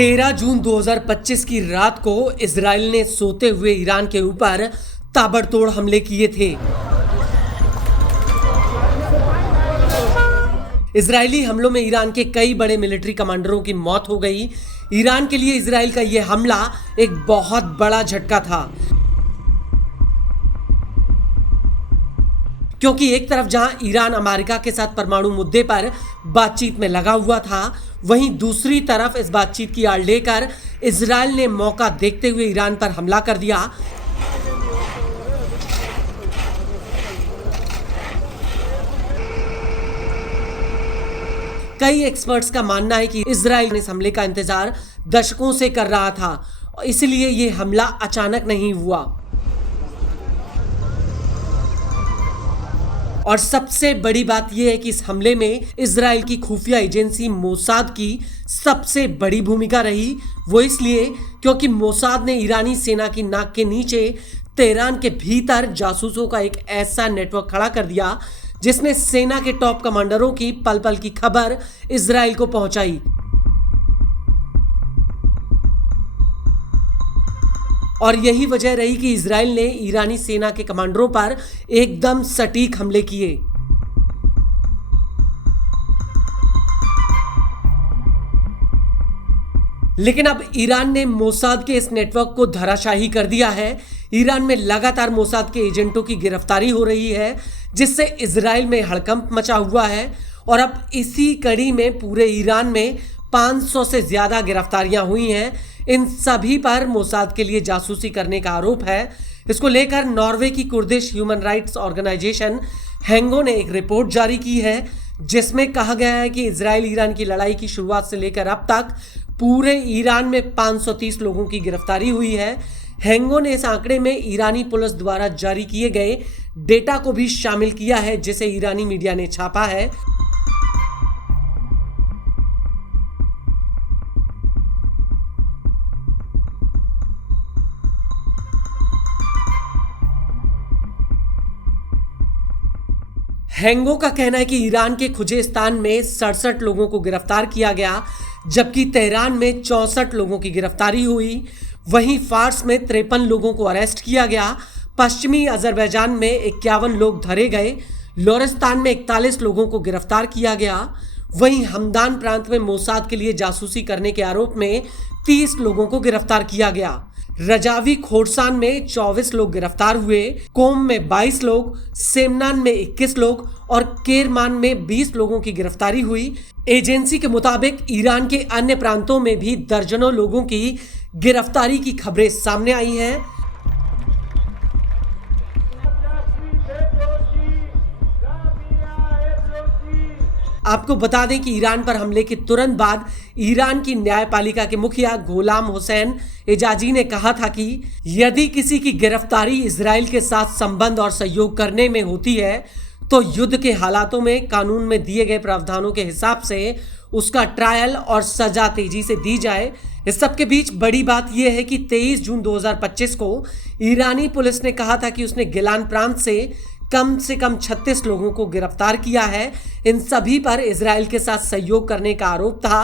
13 जून 2025 की रात को इजराइल ने सोते हुए ईरान के ऊपर ताबड़तोड़ हमले किए थे। इजरायली हमलों में ईरान के कई बड़े मिलिट्री कमांडरों की मौत हो गई। ईरान के लिए इजराइल का यह हमला एक बहुत बड़ा झटका था, क्योंकि एक तरफ जहां ईरान अमेरिका के साथ परमाणु मुद्दे पर बातचीत में लगा हुआ था, वहीं दूसरी तरफ इस बातचीत की आड़ लेकर इजराइल ने मौका देखते हुए ईरान पर हमला कर दिया। कई एक्सपर्ट्स का मानना है कि इजराइल इस हमले का इंतजार दशकों से कर रहा था, इसलिए यह हमला अचानक नहीं हुआ। और सबसे बड़ी बात यह है कि इस हमले में इजराइल की खुफिया एजेंसी मोसाद की सबसे बड़ी भूमिका रही। वो इसलिए क्योंकि मोसाद ने ईरानी सेना की नाक के नीचे तेहरान के भीतर जासूसों का एक ऐसा नेटवर्क खड़ा कर दिया जिसने सेना के टॉप कमांडरों की पल पल की खबर इजराइल को पहुंचाई। और यही वजह रही कि इजराइल ने ईरानी सेना के कमांडरों पर एकदम सटीक हमले किए। लेकिन अब ईरान ने मोसाद के इस नेटवर्क को धराशाही कर दिया है। ईरान में लगातार मोसाद के एजेंटों की गिरफ्तारी हो रही है, जिससे इजराइल में हड़कंप मचा हुआ है। और अब इसी कड़ी में पूरे ईरान में 500 से ज्यादा गिरफ्तारियां हुई हैं। इन सभी पर मोसाद के लिए जासूसी करने का आरोप है। इसको लेकर नॉर्वे की कुर्दिश ह्यूमन राइट्स ऑर्गेनाइजेशन हैंगो ने एक रिपोर्ट जारी की है, जिसमें कहा गया है कि इजराइल ईरान की लड़ाई की शुरुआत से लेकर अब तक पूरे ईरान में 530 लोगों की गिरफ्तारी हुई है। हैंगो ने इस आंकड़े में ईरानी पुलिस द्वारा जारी किए गए डेटा को भी शामिल किया है, जिसे ईरानी मीडिया ने छापा है। हैंगो का कहना है कि ईरान के खुजेस्तान में 67 लोगों को गिरफ्तार किया गया, जबकि तेहरान में 64 लोगों की गिरफ्तारी हुई। वहीं फार्स में 53 लोगों को अरेस्ट किया गया। पश्चिमी अजरबैजान में 51 लोग धरे गए। लोरिस्तान में 41 लोगों को गिरफ्तार किया गया। वहीं हमदान प्रांत में मोसाद के लिए जासूसी करने के आरोप में 30 लोगों को गिरफ्तार किया गया। रजावी खोरसान में 24 लोग गिरफ्तार हुए। कोम में 22 लोग, सेमनान में 21 लोग और केरमान में 20 लोगों की गिरफ्तारी हुई। एजेंसी के मुताबिक ईरान के अन्य प्रांतों में भी दर्जनों लोगों की गिरफ्तारी की खबरें सामने आई हैं। आपको बता दें कि ईरान पर हमले के तुरंत बाद ईरान की न्यायपालिका के मुखिया गुलाम हुसैन एजाजी ने कहा था कि यदि किसी की गिरफ्तारी इजराइल के साथ संबंध और सहयोग करने में होती है तो युद्ध के हालातों में कानून में दिए गए प्रावधानों के हिसाब से उसका ट्रायल और सजा तेजी से दी जाए। इस सब के बीच बड़ी बात यह है कि 23 जून 2025 को ईरानी पुलिस ने कहा था कि उसने गिलान प्रांत से कम 36 लोगों को गिरफ्तार किया है। इन सभी पर इजराइल के साथ सहयोग करने का आरोप था।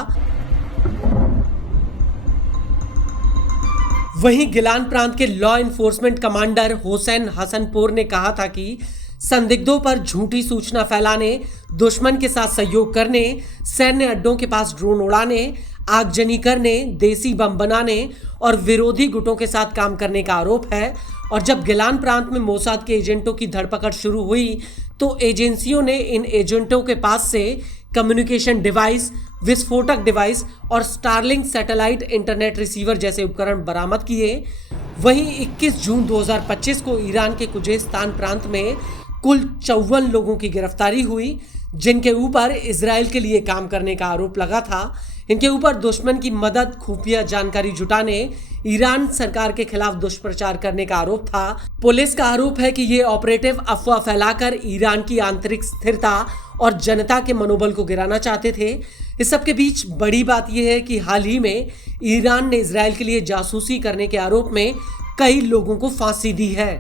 वहीं गिलान प्रांत के law enforcement commander Hussain Hasanpur ने कहा था कि संदिग्धों पर झूठी सूचना फैलाने, दुश्मन के साथ सहयोग करने, सैन्य अड्डों के पास ड्रोन उड़ाने, आगजनी करने, देसी बम बनाने और विरोधी गुटों के साथ काम करने का आरोप है। और जब गिलान प्रांत में मोसाद के एजेंटों की धरपकड़ शुरू हुई तो एजेंसियों ने इन एजेंटों के पास से कम्युनिकेशन डिवाइस, विस्फोटक डिवाइस और स्टारलिंक सैटेलाइट इंटरनेट रिसीवर जैसे उपकरण बरामद किए। वहीं 21 जून 2025 को ईरान के खुजेस्तान प्रांत में कुल 54 लोगों की गिरफ्तारी हुई, जिनके ऊपर इजराइल के लिए काम करने का आरोप लगा था। इनके ऊपर दुश्मन की मदद, खुफिया जानकारी जुटाने, ईरान सरकार के खिलाफ दुष्प्रचार करने का आरोप था। पुलिस का आरोप है कि ये ऑपरेटिव अफवाह फैलाकर ईरान की आंतरिक स्थिरता और जनता के मनोबल को गिराना चाहते थे। इस सब के बीच बड़ी बात यह है कि हाल ही में ईरान ने इजराइल के लिए जासूसी करने के आरोप में कई लोगों को फांसी दी है।